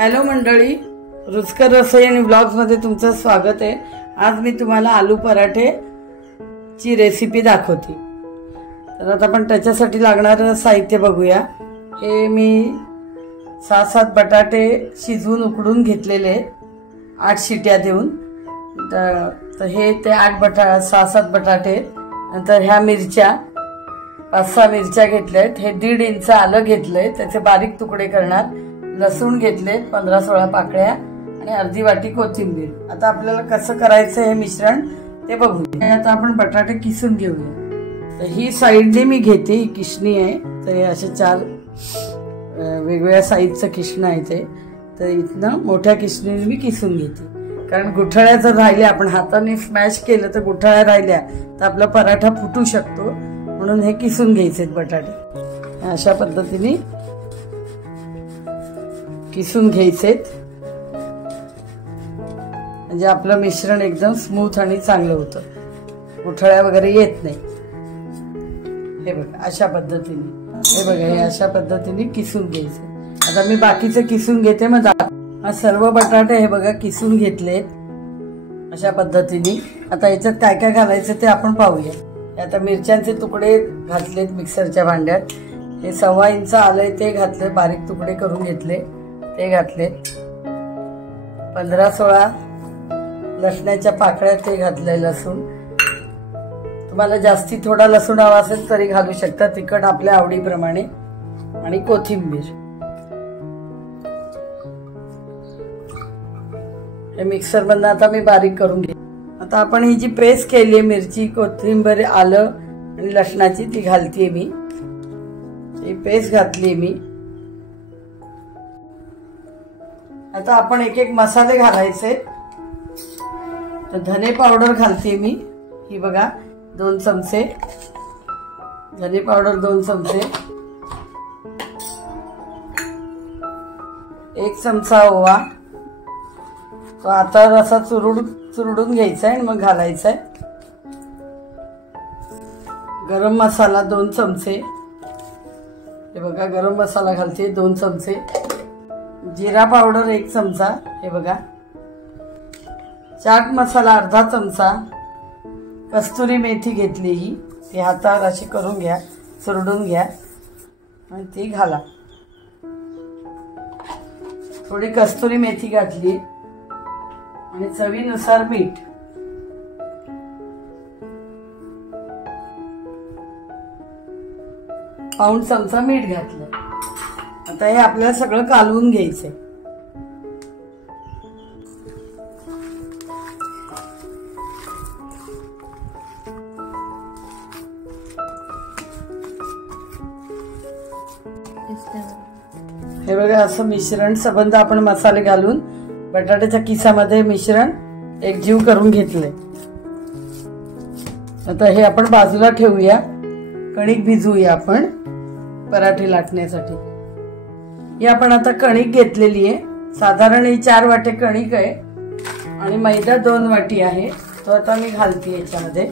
Hello मंडळी, रुचकर रसोई आणि ब्लॉग्स मध्ये तुमचं स्वागत आहे। आज मी तुम्हाला आलू पराठे ची रेसिपी दाखवते। तर आता आपण त्याच्यासाठी लागणारे साहित्य बघूया। हे मी 6-7 बटाटे शिजवून उकडून घेतलेले 8 शिट्या देऊन। तर हे ते 6-7 बटाटे, नंतर ह्या मिरच्या 5-6 मिरच्या घेतल्यात, हे 1.5 इंच आलं घेतलंय, त्याचे बारीक तुकडे करणार, लसूण घेतले 15-16 पाकळ्या आणि अर्धी वाटी कोथिंबीर। आता आपल्याला कसं करायचं हे मिश्रण ते बघूया। आता आपण बटाटे किसून घेऊया। तर ही साईडने मी घेते, ही किसणी आहे। तर हे असे 4 वेगवेगळ्या साईजचं किसणं आहे ते। तर इथनं मोठ्या किसणीने मी किसून घेते, कारण गुठळ्या जर राहिल्या, आपण हाताने स्मॅश केलं तर गुठळ्या राहिल्या तर आपला पराठा फुटू शकतो, म्हणून हे किसून घ्यायचे बटाटे। अशा पद्धतीने किसून घ्यायचे, म्हणजे आपलं मिश्रण एकदम स्मूथ आणि चांगलं होतं, गुठळ्या वगैरे येत नाही। हे बघा अशा पद्धतीने, हे बघा हे अशा पद्धतीने किसून घ्यायचे। आता मी बाकीचे किसून घेते, मग हा सर्व बटाटे हे बघा किसून घेतलेत अशा पद्धतीने। आता याच्यात काय काय घालायचं ते आपण पाहूया। आता मिरच्यांचे तुकडे घातलेत मिक्सरच्या भांड्यात, हे 1.25 इंच आलंय ते घातले, बारीक तुकडे करून घेतले ते घातले, 15-16 लसणाच्या पाकळ्या ते घातले, लसूण तुम्हाला जास्ती थोडा लसूण हवा असेल तरी घालू शकता, तिखट आपल्या आवडीप्रमाणे, आणि कोथिंबीर। हे मिक्सर मधून आता मी बारीक करून घे। आता आपण ही जी पेस्ट केली आहे मिरची, कोथिंबीर, आलं आणि लसणाची, ती घालतीये मी। ही पेस्ट घातली मी। आता आपण एक एक मसाले घालायचे। तर धने पावडर घालते मी, ही बघा 2 चमचे धने पावडर, 2 चमचे, 1 चमचा ओवा, तो आता असा चुरडून घ्यायचा आहे आणि मग घालायचा आहे। गरम मसाला 2 चमचे, हे बघा गरम मसाला घालते 2 चमचे, जिरा पावडर 1 चमचा, हे बघा, चाट मसाला अर्धा चमचा, कस्तुरी मेथी घेतली, ही ती हातावर अशी करून घ्या, चुरडून घ्या आणि ती घाला। थोडी कस्तुरी मेथी घातली आणि चवीनुसार मीठ, पाऊण चमचा मीठ घातलं। आता हे आपल्याला सगळं कालवून घ्यायचंय। हे बघा असं मिश्रण सबंध आपण मसाले घालून बटाट्याच्या किसामध्ये मिश्रण एकजीव करून घेतले। आता हे आपण बाजूला ठेवूया, कणिक भिजवूया आपण पराठे लाटण्यासाठी। ही आपण आता कणिक घेतलेली आहे, साधारण ही 4 वाटे कणिक आहे आणि मैदा 2 वाटी आहे, तो आता मी घालते याच्यामध्ये।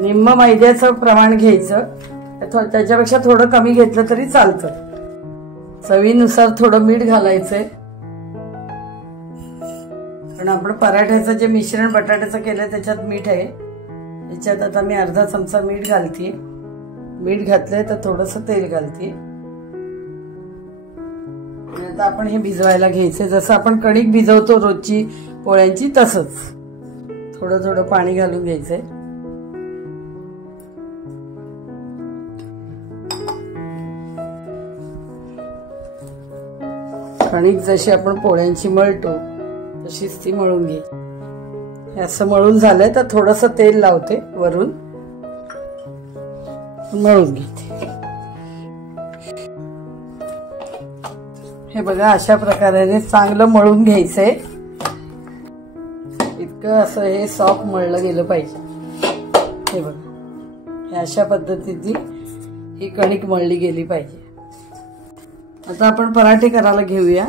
निम्म मैद्याचं प्रमाण घ्यायचं, त्याच्यापेक्षा थोडं कमी घेतलं तरी चालतं। चवीनुसार थोडं मीठ घालायचंय, कारण आपण पराठ्याचं जे मिश्रण बटाट्याचं केलंय त्याच्यात मीठ आहे। याच्यात आता मी अर्धा चमचा मीठ घालते, मीठ घातलंय तर थोडंसं तेल घालते। आता आपण हे भिजवायला घ्यायचंय, जसं आपण कणिक भिजवतो रोजची पोळ्यांची, तसंच थोडं थोडं पाणी घालून घ्यायचंय। कणिक जशी आपण पोळ्यांची मळतो तशीच ती मळून घे। असं मळून झालंय तर थोडंसं तेल लावते वरून, मळून घेते। हे बघा अशा प्रकारे चांगलं मळून घ्यायचंय, इतकं असं हे सॉफ्ट मळलं गेलं पाहिजे। हे बघा हे अशा पद्धतीने ही कणिक मळली गेली पाहिजे। आता आपण पराठे करायला घेऊया।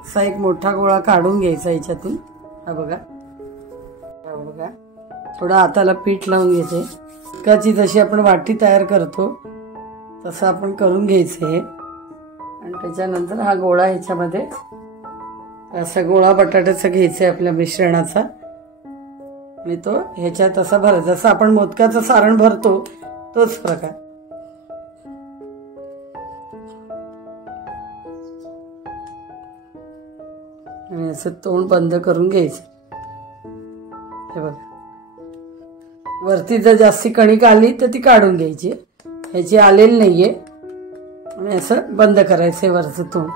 असा एक मोठा गोळा काढून घ्यायचा याच्यातून, हा बघा, हा बघा, थोडं हाताला पीठ लावून घ्यायचे। इतकाची जशी आपण वाटी तयार करतो तसं आपण करून घ्यायचं हे। आणि त्याच्यानंतर हा गोळा ह्याच्यामध्ये असा गोळा बटाट्याचा घ्यायचा आहे आपल्या मिश्रणाचा आणि तो ह्याच्यात असा भरायचा, जसं आपण मोदकाचं सारण भरतो तोच प्रकार. आणि असं तोंड बंद करून घ्यायचं. हे बघा, वरती जर जास्ती कणिक आली तर ती काढून घ्यायची, ह्याची आलेली नाहीये. आणि असं बंद करायचंय वरचं तोंड.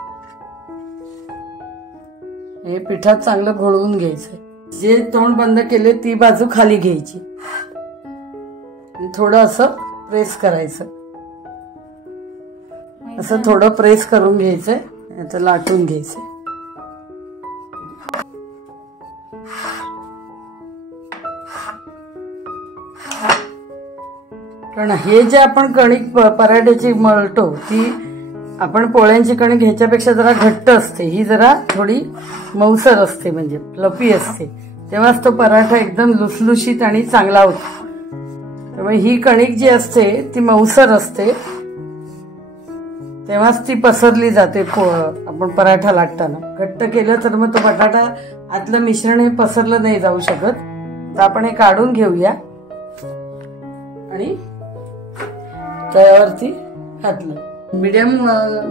हे पिठात चांगलं घोळवून घ्यायचंय. जे तोंड बंद केले ती बाजू खाली घ्यायची आणि थोडं असं प्रेस करायचं. असं थोडं प्रेस करून घ्यायचंय, आता लाटून घ्यायचंय. कारण हे जे आपण कणिक पराठ्याची मळतो ती आपण पोळ्यांची कणिक ह्याच्यापेक्षा जरा घट्ट असते, ही जरा थोडी मऊसर असते, म्हणजे फ्लफी असते. तेव्हाच तो पराठा एकदम लुसलुशीत आणि चांगला होतो. त्यामुळे ही कणिक जी असते ती मऊसर असते, तेव्हाच ती पसरली जाते. आपण पराठा लाटताना घट्ट केलं तर मग तो बटाटा आतलं मिश्रण हे पसरलं नाही जाऊ शकत. तर आपण हे काढून घेऊया आणि तव्यावरती घातलं. मीडियम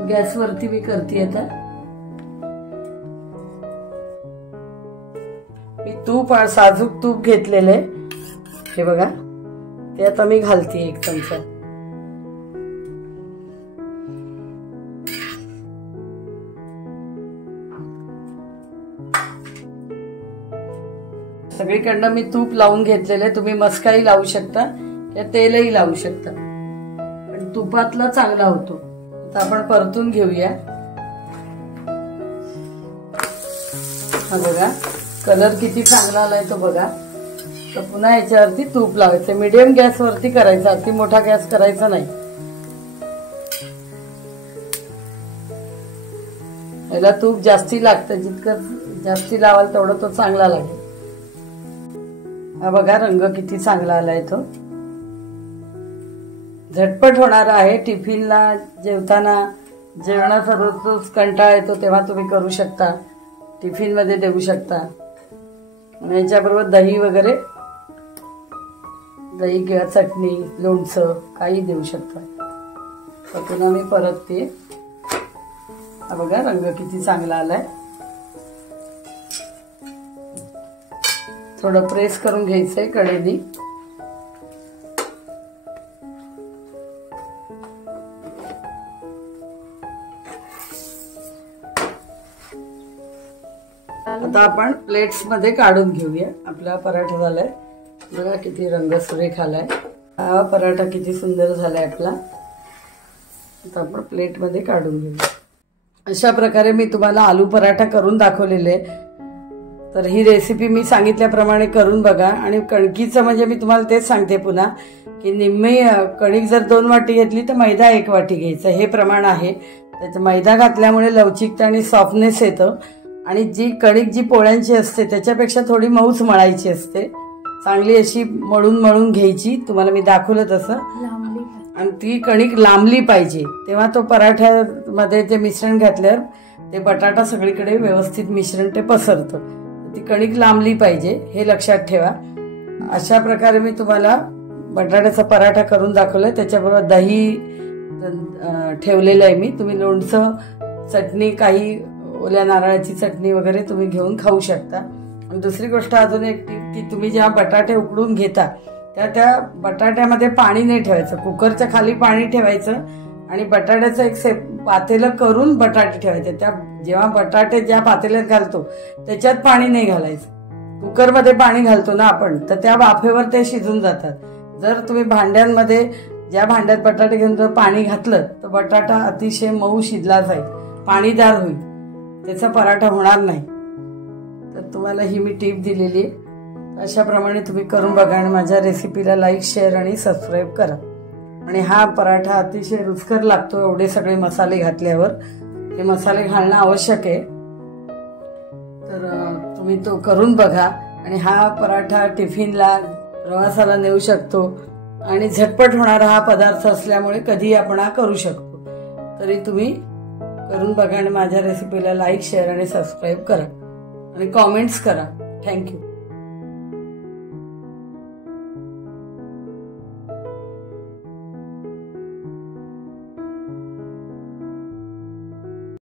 गॅसवरती मी करते. आता मी तूप, साजूक तूप घेतलेले, हे बघा, ते आता मी घालते 1 चमचा. सगळीकडनं मी तूप लावून घेतलेले. तुम्ही मस्काही लावू शकता किंवा तेलही लावू शकता, पण तुपातला चांगला होतो. आता आपण परतून घेऊया. हा बघा, कलर किती चांगला आलाय तो बघा. तर पुन्हा याच्यावरती तूप लावायचं. मीडियम गॅसवरती करायचा, अति मोठा गॅस करायचा नाही. याला तूप जास्ती लागतं, जितकं जास्ती लावाल तेवढं तो चांगला लागेल. हा बघा, रंग किती चांगला आलाय. तो झटपट होणारा आहे. टिफिनला, जेवताना, जेवणाचा रोज कंटाळा येतो तेव्हा तुम्ही करू शकता. टिफिन मध्ये देऊ शकता. याच्याबरोबर दही वगैरे, दही किंवा चटणी, लोणचं काही देऊ शकता. तर पुन्हा मी परतते. हा बघा, रंग किती चांगला आलाय. थोडं प्रेस करून घ्यायचंय कढईनी. आता आपण प्लेट्स मध्ये काढून घेऊया. आपला पराठा झालाय बघा, किती रंग सुरेख आलाय. हा पराठा किती सुंदर झालाय आपला. आता आपण प्लेट मध्ये काढून घेऊया. अशा प्रकारे मी तुम्हाला आलू पराठा करून दाखवलेले. तर ही रेसिपी मी सांगितल्याप्रमाणे करून बघा. आणि कणकीचं म्हणजे मी तुम्हाला तेच सांगते पुन्हा की निम्मी कणिक जर 2 वाटी घेतली तर मैदा 1 वाटी घ्यायचं, हे प्रमाण आहे. त्याचं मैदा घातल्यामुळे लवचिकता आणि सॉफ्टनेस येतं. आणि जी कणिक जी पोळ्यांची असते त्याच्यापेक्षा थोडी मऊच मळायची असते. चांगली अशी मळून घ्यायची, तुम्हाला मी दाखवलं तसं. आणि ती कणिक लांबली पाहिजे, तेव्हा तो पराठ्यामध्ये ते मिश्रण घातल्यावर ते बटाटा सगळीकडे व्यवस्थित मिश्रण ते पसरतं. ती कणिक लांबली पाहिजे, हे लक्षात ठेवा. अशा प्रकारे मी तुम्हाला बटाट्याचा पराठा करून दाखवलाय. त्याच्याबरोबर दही ठेवलेलं आहे मी. तुम्ही लोणचं, चटणी, काही ओल्या नारळाची चटणी वगैरे तुम्ही घेऊन खाऊ शकता. आणि दुसरी गोष्ट अजून एक की तुम्ही जेव्हा बटाटे उकडून घेता त्या बटाट्यामध्ये पाणी नाही ठेवायचं. कुकरच्या खाली पाणी ठेवायचं आणि बटाट्याचं एक पातेलं करून बटाटे ठेवायचे. जेव्हा बटाटे ज्या पातेल्यात घालतो त्याच्यात पाणी नाही घालायचं. कुकरमध्ये पाणी घालतो ना आपण, तर त्या वाफेवर ते शिजून जातात. जर तुम्ही भांड्यांमध्ये, ज्या भांड्यात बटाटे घेऊन जर पाणी घातलं तर बटाटा अतिशय मऊ शिजला जाईल, पाणीदार होईल, त्याचा पराठा होणार नाही. तर तुम्हाला ही मी टीप दिलेली आहे. अशाप्रमाणे तुम्ही करून बघा आणि माझ्या रेसिपीला लाईक, शेअर आणि सबस्क्राईब करा. आणि हा पराठा अतिशय रुचकर लागतो एवढे सगळे मसाले घातल्यावर. हे मसाले घालणं आवश्यक आहे. तर तुम्ही तो करून बघा. आणि हा पराठा टिफिनला, प्रवासाला नेऊ शकतो आणि झटपट होणारा हा पदार्थ असल्यामुळे कधी आपण हा करू शकतो. तरी तुम्ही करून बघा आणि माझ्या रेसिपीला लाईक शेअर आणि सबस्क्राईब करा आणि कॉमेंट्स करा. थँक्यू.